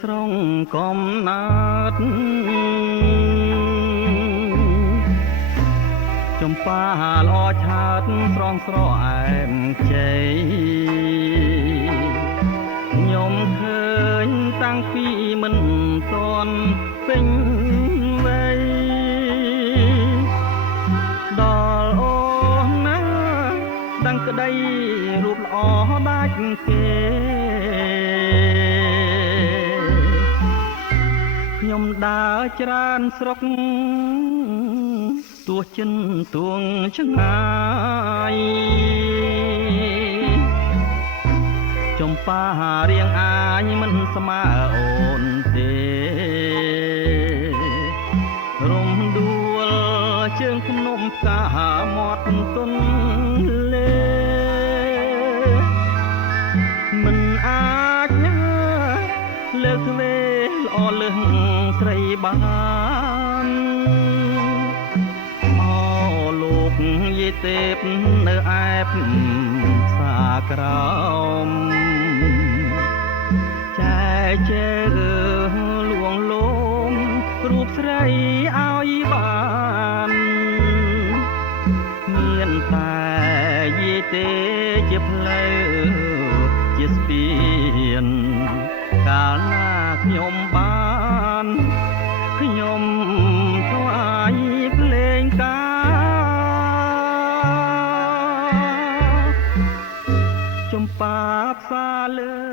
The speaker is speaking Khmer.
ស្រងកំណាត់ចំប៉ាល្អឆើតស្រងស្រអែមជ័យខ្ញុំឃើញតាំងពីមិនទាន់ពេញវ័យដល់អូនណាដឹងក្តីរូបល្អដាច់គេខ្ញុំដើរច្រើនស្រុកទោះចិនទួងឆ្ងាយចំប៉ារៀងអាយមិនស្មើអូនទេរំដួលជើងភ្នំផ្កាមាត់ទុនលេមិនអាចលើកទ្វេល្អលើសស្រីបានលោកយាយទេពនៅឯផ្សារក្រោមចែកជើលួងលោមរូបស្រីឲ្យបានមានតែយាយទេជាផ្លូវជាស្ពានកាលណាខ្ញុំបានខ្ញុំថ្វាយភ្លេងការចំប៉ាផ្សារលើ